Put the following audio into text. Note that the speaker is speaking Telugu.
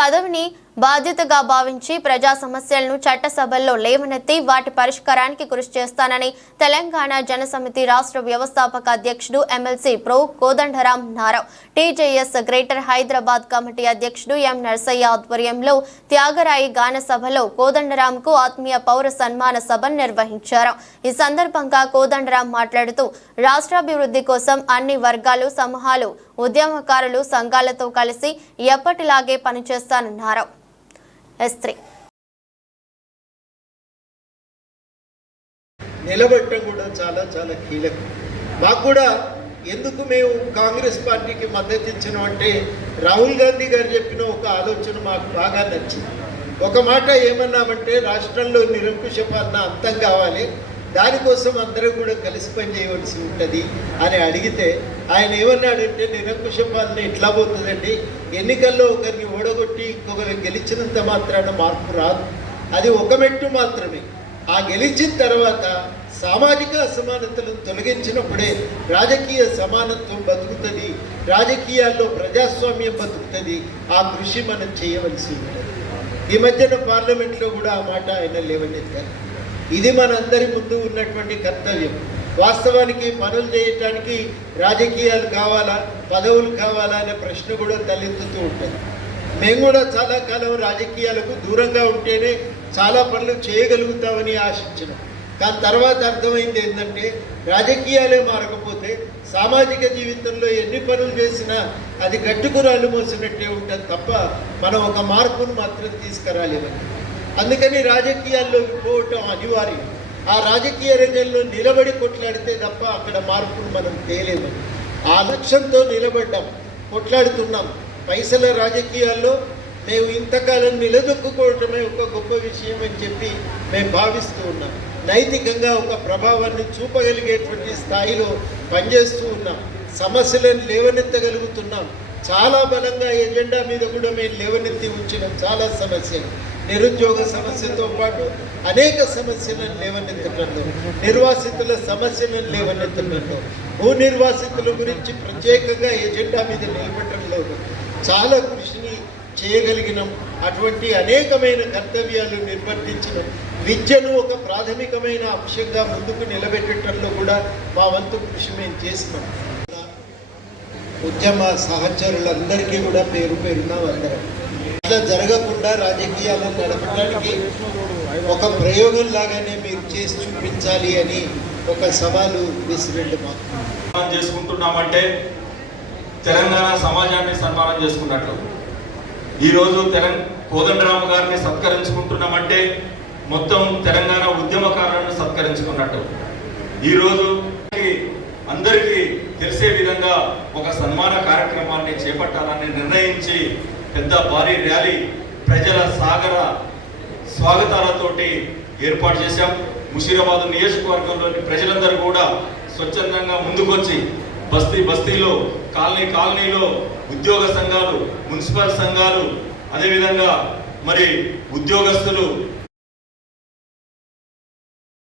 పదవిని బాధ్యతగా భావించి ప్రజా సమస్యలను చట్టసభల్లో లేవనెత్తి వాటి పరిష్కారానికి కృషి చేస్తానని తెలంగాణ జనసమితి రాష్ట్ర వ్యవస్థాపక అధ్యక్షుడు ఎమ్మెల్సీ ప్రో కోదండరాం అన్నారు. టీజేఎస్ గ్రేటర్ హైదరాబాద్ కమిటీ అధ్యక్షుడు ఎం నర్సయ్య ఆధ్వర్యంలో త్యాగరాయి గాన సభలో కోదండరాంకు ఆత్మీయ పౌర సన్మాన సభను నిర్వహించారు. ఈ సందర్భంగా కోదండరాం మాట్లాడుతూ రాష్ట్రాభివృద్ధి కోసం అన్ని వర్గాలు, సమూహాలు, ఉద్యమకారులు, సంఘాలతో కలిసి ఎప్పటిలాగే పనిచేస్తానన్నారు. నిలబెట్టడం కూడా చాలా చాలా కీలకం. మాకు కూడా ఎందుకు మేము కాంగ్రెస్ పార్టీకి మద్దతు ఇచ్చినాం అంటే రాహుల్ గాంధీ గారు చెప్పిన ఒక ఆలోచన మాకు బాగా నచ్చింది. ఒక మాట ఏమన్నామంటే రాష్ట్రంలో నిరంకుశ పాలన అంతం కావాలి, దానికోసం అందరూ కూడా కలిసి పనిచేయవలసి ఉంటుంది అని అడిగితే ఆయన ఏమన్నాడంటే నిరంకుశ పాలన ఎట్లా పోతుందండి, ఎన్నికల్లో ఒకరిని ఓడగొట్టి ఇంకొకరు గెలిచినంత మాత్రాన మార్పు రాదు, అది ఒక మెట్టు మాత్రమే. ఆ గెలిచిన తర్వాత సామాజిక అసమానతలను తొలగించినప్పుడే రాజకీయ సమానత్వం బతుకుతుంది, రాజకీయాల్లో ప్రజాస్వామ్యం బతుకుతుంది. ఆ కృషి మనం చేయవలసి ఉంటుంది. ఈ మధ్యన పార్లమెంట్లో కూడా ఆ మాట ఆయన లేవనెత్తారు. ఇది మనందరి ముందు ఉన్నటువంటి కర్తవ్యం. వాస్తవానికి పనులు చేయటానికి రాజకీయాలు కావాలా, పదవులు కావాలా అనే ప్రశ్న కూడా తలెత్తుతూ ఉంటుంది. మేము కూడా చాలా కాలం రాజకీయాలకు దూరంగా ఉంటేనే చాలా పనులు చేయగలుగుతామని ఆశించినాం. కానీ తర్వాత అర్థమైంది ఏంటంటే రాజకీయాలే మారకపోతే సామాజిక జీవితంలో ఎన్ని పనులు చేసినా అది గట్టుకురాలు మోసినట్టే ఉంటుంది తప్ప మనం ఒక మార్పును మాత్రం తీసుకురాలేమని. అందుకని రాజకీయాల్లోకి పోవటం అనివార్యం. ఆ రాజకీయ రంగంలో నిలబడి కొట్లాడితే తప్ప అక్కడ మార్పును మనం తేలేమని ఆ లక్ష్యంతో నిలబడ్డాం, కొట్లాడుతున్నాం. పైసల రాజకీయాల్లో మేము ఇంతకాలం నిలదొక్కుకోవటమే ఒక గొప్ప విషయం అని చెప్పి మేము భావిస్తూ ఉన్నాం. నైతికంగా ఒక ప్రభావాన్ని చూపగలిగేటువంటి స్థాయిలో పనిచేస్తూ ఉన్నాం. సమస్యలను లేవనెత్తగలుగుతున్నాం. చాలా బలంగా ఎజెండా మీద కూడా మేము లేవనెత్తి ఉంచినాం. చాలా సమస్యలు, నిరుద్యోగ సమస్యతో పాటు అనేక సమస్యలను లేవనెత్తడంలో, నిర్వాసితుల సమస్యలను లేవనెత్తడంలో, భూ నిర్వాసితుల గురించి ప్రత్యేకంగా ఎజెండా మీద నిలబెట్టడంలో చాలా కృషిని చేయగలిగినాం. అటువంటి అనేకమైన కర్తవ్యాలు నిర్వర్తించిన విద్యను ఒక ప్రాథమికమైన అంశంగా ముందుకు నిలబెట్టడంలో కూడా మా వంతు కృషి మేము చేసినాం. ఉద్యమ సహచరులందరికీ కూడా పేరు పేరున వందనం. అట్లా జరగకుండా రాజకీయాలను నడపడానికి ఒక ప్రయోగం లాగానే మీరు చేసి చూపించాలి అని ఒక సవాలు విసిరెండు మాకు చేసుకుంటున్నామంటే తెలంగాణ సమాజాన్ని సన్మానం చేసుకున్నట్లు. ఈరోజు కోదండరాం గారిని సత్కరించుకుంటున్నామంటే మొత్తం తెలంగాణ ఉద్యమకారులను సత్కరించుకున్నట్టు. ఈరోజు అందరికీ తెలిసే విధంగా ఒక సన్మాన కార్యక్రమాన్ని చేపట్టాలని నిర్ణయించి పెద్ద భారీ ర్యాలీ ప్రజల సాగర స్వాగతాలతోటి ఏర్పాటు చేశాం. ముషీరాబాద్ నియోజకవర్గంలోని ప్రజలందరూ కూడా స్వచ్ఛందంగా ముందుకొచ్చి బస్తీలో కాలనీలో ఉద్యోగ సంఘాలు, మున్సిపల్ సంఘాలు, అదేవిధంగా మరి ఉద్యోగస్తులు